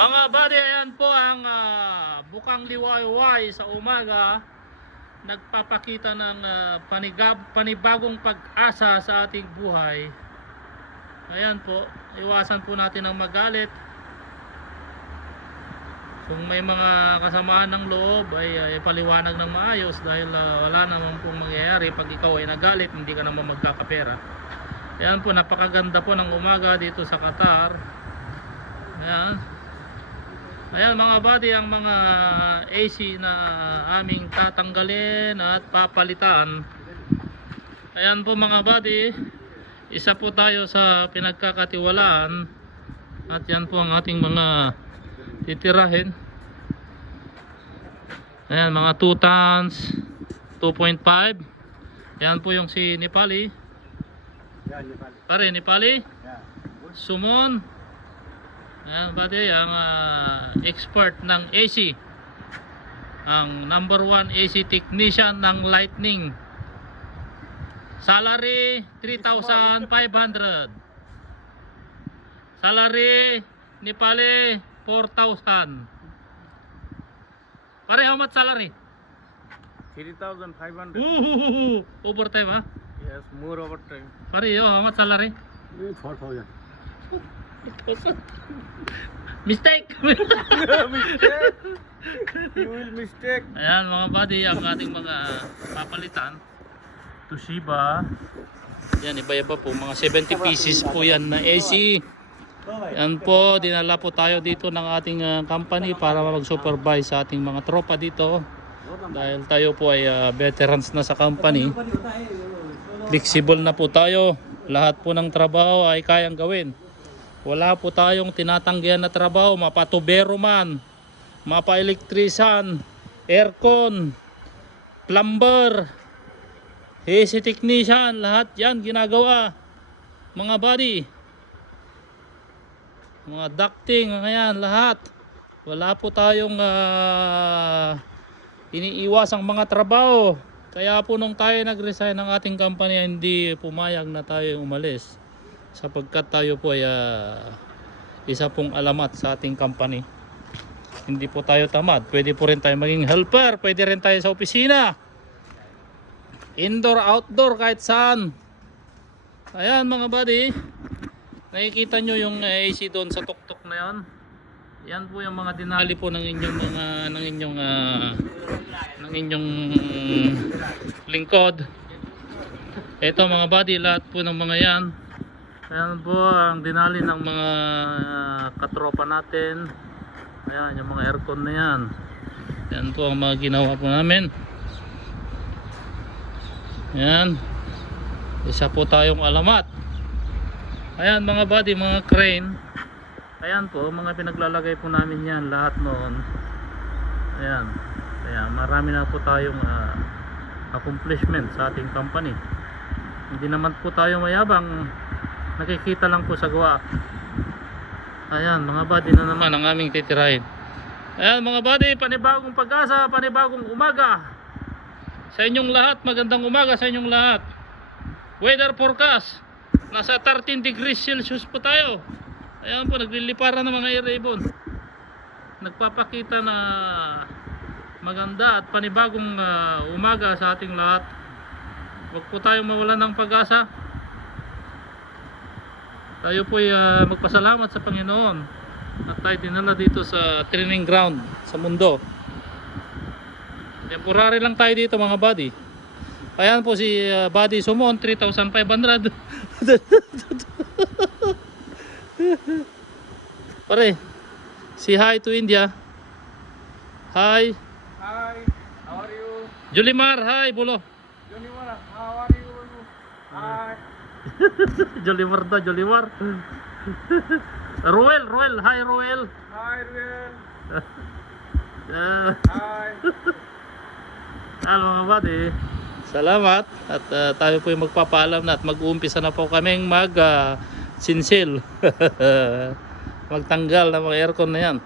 Mga buddy, ayan po ang bukang liwayway sa umaga. Nagpapakita ng panibagong pag-asa sa ating buhay. Ayan po, iwasan po natin ang magalit. Kung may mga kasamaan ng loob ay paliwanag ng maayos, dahil wala naman pong mangyayari pag ikaw ay nagalit, hindi ka naman magkakapera. Ayan po, napakaganda po ng umaga dito sa Qatar. Ayan mga buddy, ang mga AC na aming tatanggalin at papalitan. Ayan po mga buddy, isa po tayo sa pinagkakatiwalaan. At yan po ang ating mga titirahin. Ayan, mga 2 tons 2.5. Ayan po yung si Nepali. Pare, Nepali. Sumon. Ayan buddy, ang expert ng AC, ang number 1 AC technician ng Lightning. Salary 3,500. Salary Nepali 4,000. Pare, how much salary? 3,500. Overtime ha? Yes, more overtime. Pare, how much salary? 4,000. Mistake. Mistake. You will mistake. Ayan mga buddy, ang ating mga papalitan. Toshiba. Yan, iba-iba po, mga 70 pieces po yan na AC. Yan po, dinala po tayo dito ng ating company para mag-supervise sa ating mga tropa dito. Dahil tayo po ay veterans na sa company. Flexible na po tayo. Lahat po ng trabaho ay kayang gawin. Wala po tayong tinatanggihan na trabaho, mapatubero man, mapa-elektrisan, aircon, plumber, AC technician, lahat yan ginagawa mga buddy. Mga ducting, ayan, lahat. Wala po tayong iniiwasang mga trabaho. Kaya po nung tayo nag-resign ng ating company, hindi pumayag na tayo umalis. Sapagkat tayo po ay isa pong alamat sa ating company. Hindi po tayo tamad. Pwede po rin tayo maging helper. Pwede rin tayo sa opisina. Indoor, outdoor, kahit saan. Ayan mga buddy. Nakikita nyo yung AC doon sa tuktok na yan. Yan po yung mga dinali po ng inyong lingkod. Ito mga buddy, lahat po ng mga yan. Ayan po ang dinali ng mga katropa natin. Ayan, yung mga aircon na yan. Ayan po ang mga ginawa po namin. Ayan. Isa po tayong alamat. Ayan mga buddy, mga crane. Ayan po, mga pinaglalagay po namin yan lahat noon. Ayan. Kaya marami na po tayong accomplishment sa ating company. Hindi naman po tayo mayabang. Nakikita lang po sa gawa. Ayan mga buddy, na naman ang aming titirahin. Ayan mga buddy, panibagong pag-asa, panibagong umaga sa inyong lahat. Magandang umaga sa inyong lahat. Weather forecast, nasa 13 degrees Celsius po tayo. Ayan po, nagliliparan ng mga air-ribbon. Nagpapakita na maganda at panibagong umaga sa ating lahat. Huwag po tayong mawalan ng pag-asa. Tayo po ay magpasalamat sa Panginoon at tayo dinala dito sa training ground sa mundo. Temporary lang tayo dito mga buddy. Ayan po si Buddy Sumon, 3,500. Pare, say hi to India. Hi. Hi, how are you? Jolimar, hi Bulo. Jolimar, how are you? Hi. Jolimar da, Jolimar. Ruel, hi Ruel. Hi, Ruel. Hi. Hello mga buddy. Salamat at tayo po yung magpapaalam na at mag-uumpisa na po kaming sinsil. Magtanggal ng mga aircon na yan.